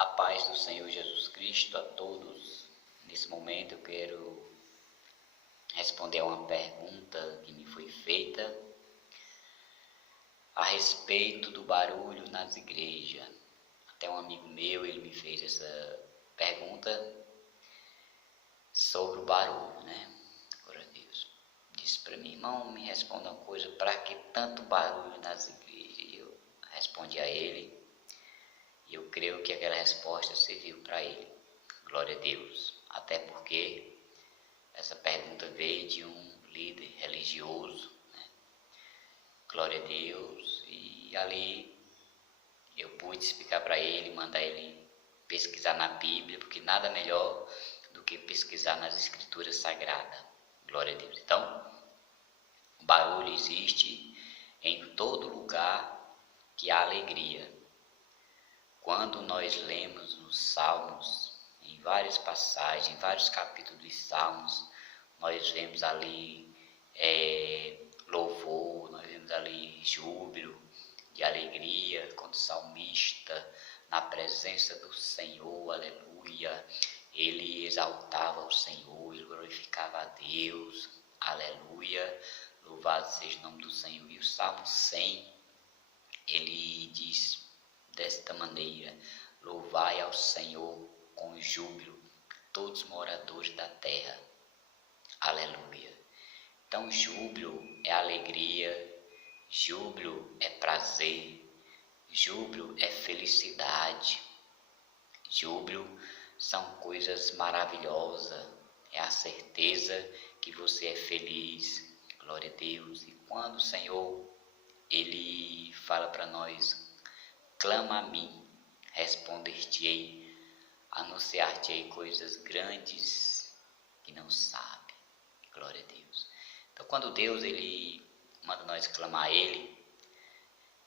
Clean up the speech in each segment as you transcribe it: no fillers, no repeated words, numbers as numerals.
A paz do Senhor Jesus Cristo a todos. Nesse momento eu quero responder a uma pergunta que me foi feita a respeito do barulho nas igrejas. Até um amigo meu, ele me fez essa pergunta sobre o barulho, né? Glória a Deus. Disse para mim: irmão, me responda uma coisa, para que tanto barulho nas igrejas? E eu respondi a ele. E eu creio que aquela resposta serviu para ele. Glória a Deus. Até porque essa pergunta veio de um líder religioso, né? Glória a Deus. E ali eu pude explicar para ele, mandar ele pesquisar na Bíblia, porque nada melhor do que pesquisar nas Escrituras Sagradas. Glória a Deus. Então, o barulho existe em todo lugar que há alegria. Quando nós lemos os Salmos, em várias passagens, em vários capítulos dos Salmos, nós vemos ali louvor, nós vemos ali júbilo, de alegria, quando o salmista, na presença do Senhor, aleluia, ele exaltava o Senhor, ele glorificava a Deus, aleluia, louvado seja o nome do Senhor. E o Salmo 100, ele diz desta maneira: louvai ao Senhor com júbilo, todos os moradores da terra, aleluia. Então júbilo é alegria, júbilo é prazer, júbilo é felicidade, júbilo são coisas maravilhosas, é a certeza que você é feliz, glória a Deus. E quando o Senhor, ele fala para nós: clama a mim, responder-te-ei, anunciar-te-ei coisas grandes que não sabe. Glória a Deus. Então, quando Deus ele manda nós clamar a Ele,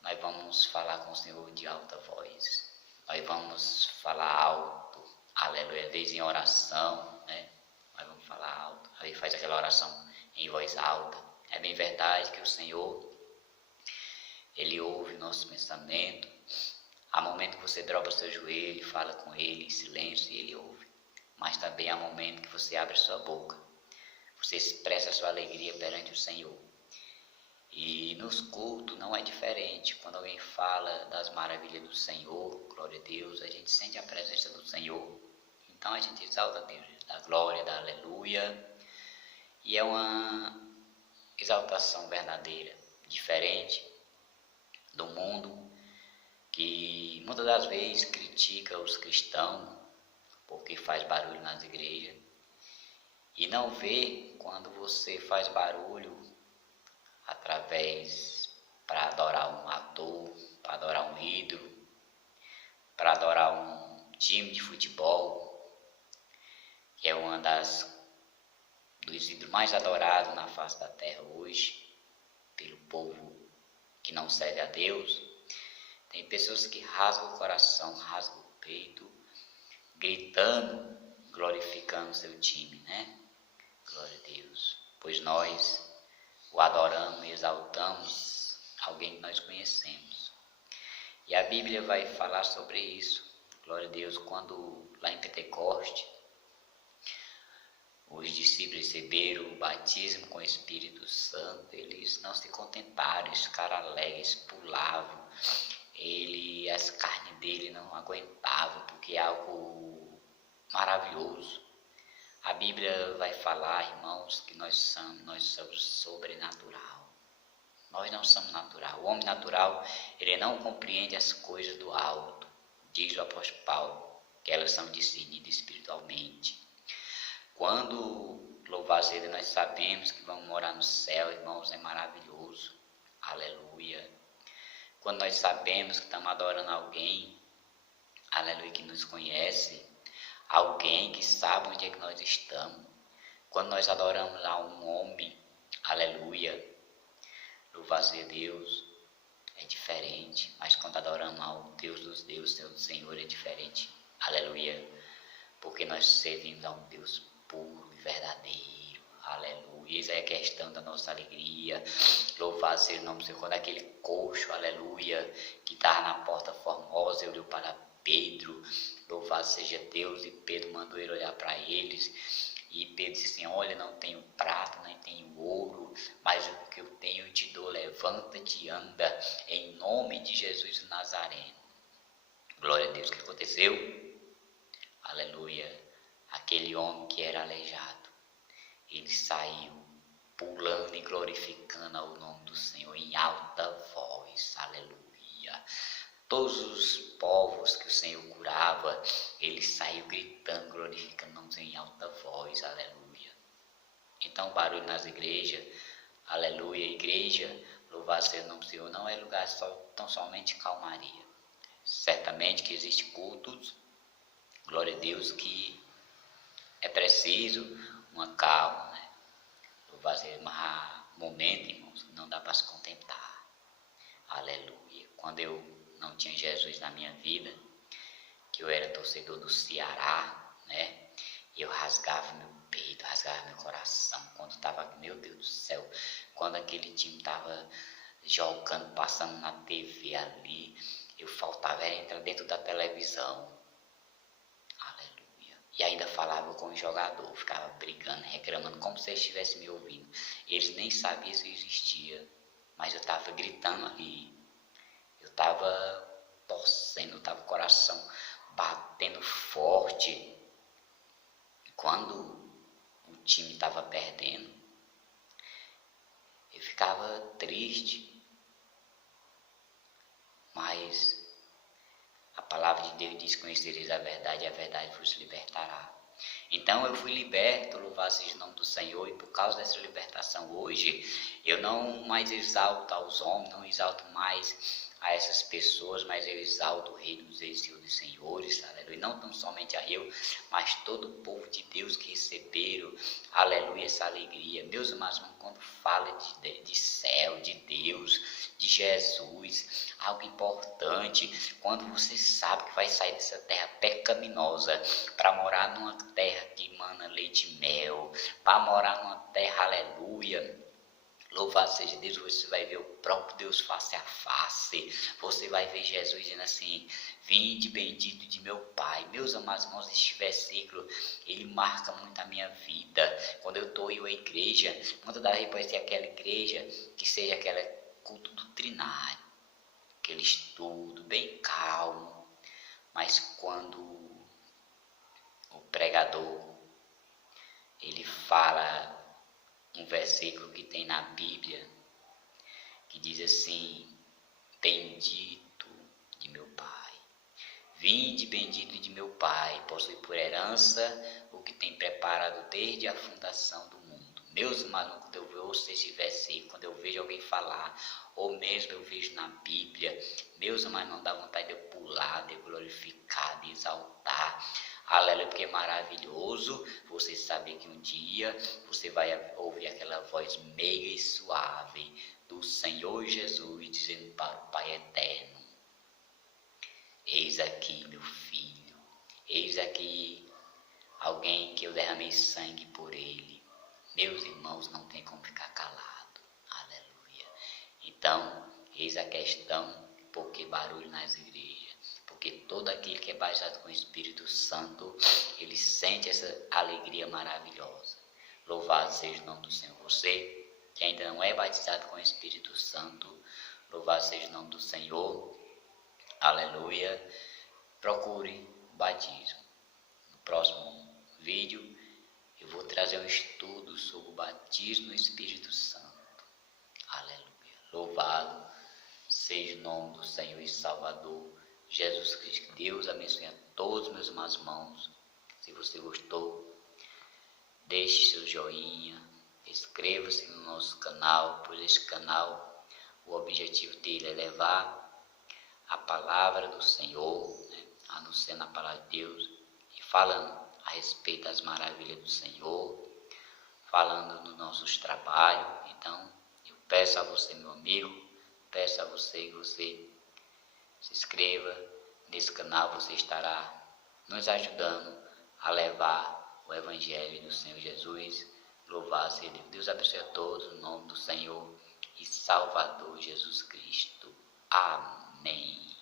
nós vamos falar com o Senhor de alta voz. Nós vamos falar alto, aleluia, desde em oração, né? Nós vamos falar alto. Aí faz aquela oração em voz alta. É bem verdade que o Senhor, Ele ouve o nosso pensamento. Há momento que você dobra seu joelho e fala com Ele em silêncio e Ele ouve. Mas também há momento que você abre sua boca. Você expressa a sua alegria perante o Senhor. E nos cultos não é diferente. Quando alguém fala das maravilhas do Senhor, glória a Deus, a gente sente a presença do Senhor. Então a gente exalta a Deus, da glória, da aleluia. E é uma exaltação verdadeira, diferente do mundo, que muitas das vezes critica os cristãos porque faz barulho nas igrejas e não vê quando você faz barulho através para adorar um ator, para adorar um ídolo, para adorar um time de futebol, que é uma dos ídolos mais adorados na face da terra hoje pelo povo que não serve a Deus. Tem pessoas que rasgam o coração, rasgam o peito, gritando, glorificando seu time, né? Glória a Deus. Pois nós o adoramos e exaltamos alguém que nós conhecemos. E a Bíblia vai falar sobre isso. Glória a Deus. Quando lá em Pentecoste, os discípulos receberam o batismo com o Espírito Santo, eles não se contentaram, eles ficaram alegres, pulavam. As carnes dele não aguentavam, porque é algo maravilhoso. A Bíblia vai falar, irmãos, que nós somos sobrenatural. Nós não somos natural. O homem natural, ele não compreende as coisas do alto. Diz o apóstolo Paulo, que elas são discernidas espiritualmente. Quando louvar Ele, nós sabemos que vamos morar no céu, irmãos, é maravilhoso. Aleluia. Quando nós sabemos que estamos adorando alguém, aleluia, que nos conhece, alguém que sabe onde é que nós estamos. Quando nós adoramos a um homem, aleluia, louvado a Deus, é diferente. Mas quando adoramos ao Deus dos deuses, Deus do Senhor, é diferente, aleluia, porque nós servimos a um Deus puro e verdadeiro, aleluia. Isso é a questão da nossa alegria. Louvado seja o nome do Senhor. Quando aquele coxo, aleluia, que estava na porta formosa, olhou para Pedro, Louvado seja Deus. E Pedro mandou ele olhar para eles. E Pedro disse assim: olha, não tenho prata, nem tenho ouro, mas o que eu tenho eu te dou. Levanta-te e anda, em nome de Jesus o Nazareno. Glória a Deus. O que aconteceu? Aleluia. Aquele homem que era aleijado, ele saiu pulando e glorificando ao nome do Senhor em alta voz. Aleluia. Todos os povos que o Senhor curava, ele saiu gritando, glorificando o nome do Senhor em alta voz. Aleluia. Então, barulho nas igrejas. Aleluia. Igreja, louvado seja o nome do Senhor, não é lugar tão somente calmaria. Certamente que existem cultos, glória a Deus, que é preciso uma calma, né? Louvado seja, mas há momento, irmãos, não dá para se contemplar. Aleluia. Quando eu não tinha Jesus na minha vida, que eu era torcedor do Ceará, né? E eu rasgava meu peito, rasgava meu coração, quando estava, meu Deus do céu, quando aquele time estava jogando, passando na TV ali, eu faltava entrar dentro da televisão. Aleluia. E ainda falava com o jogador, ficava brigando, reclamando, como se eles estivessem me ouvindo. Eles nem sabiam se eu existia, mas eu estava gritando ali. Eu estava torcendo, eu estava com o coração batendo forte. Quando o time estava perdendo, eu ficava triste. Mas a palavra de Deus diz: conhecereis a verdade vos libertará. Então eu fui liberto, louvado seja o nome do Senhor, e por causa dessa libertação hoje, eu não mais exalto aos homens, não exalto mais a essas pessoas, mas eu exalto o Rei dos Reis, Senhor dos Senhores, aleluia. Não tão somente a eu, mas todo o povo de Deus que receberam, aleluia, essa alegria. Meus irmãos, quando fala de céu, de Deus, de Jesus, algo importante, quando você sabe que vai sair dessa terra pecaminosa para morar numa terra que emana leite e mel, para morar numa terra, aleluia, louvado seja Deus, você vai ver o próprio Deus face a face. Você vai ver Jesus dizendo assim: vinde bendito de meu Pai. Meus amados irmãos, este versículo, ele marca muito a minha vida. Quando eu estou em uma igreja, quando dá para ser aquela igreja que seja aquele culto doutrinário, aquele estudo bem calmo, mas quando o pregador, ele fala um versículo que tem na Bíblia, que diz assim: bendito de meu Pai, vinde bendito de meu Pai, possui por herança o que tem preparado desde a fundação do mundo. Meus irmãos, quando eu ouço esse versículo, quando eu vejo alguém falar, ou mesmo eu vejo na Bíblia, meus irmãos, não dá vontade de eu pular, de glorificar, de exaltar. Aleluia, porque é maravilhoso você saber que um dia você vai ouvir aquela voz meiga e suave do Senhor Jesus dizendo para o Pai eterno: eis aqui meu filho, eis aqui alguém que eu derramei sangue por ele. Meus irmãos, não tem como ficar calado. Aleluia. Então, eis a questão: por que barulho nas igrejas? Porque todo aquele que é batizado com o Espírito Santo, ele sente essa alegria maravilhosa. Louvado seja o nome do Senhor. Você que ainda não é batizado com o Espírito Santo, louvado seja o nome do Senhor. Aleluia. Procure o batismo. No próximo vídeo, eu vou trazer um estudo sobre o batismo no Espírito Santo. Aleluia. Louvado seja o nome do Senhor e Salvador Jesus Cristo. Que Deus abençoe a todos meus irmãos. Se você gostou, deixe seu joinha, inscreva-se no nosso canal, pois esse canal, o objetivo dele é levar a palavra do Senhor, né, anunciando a palavra de Deus e falando a respeito das maravilhas do Senhor, falando nos nossos trabalhos. Então, eu peço a você, meu amigo, peço a você que você se inscreva nesse canal. Você estará nos ajudando a levar o Evangelho do Senhor Jesus. Louvado seja Deus. Deus abençoe a todos, no nome do Senhor e Salvador Jesus Cristo. Amém.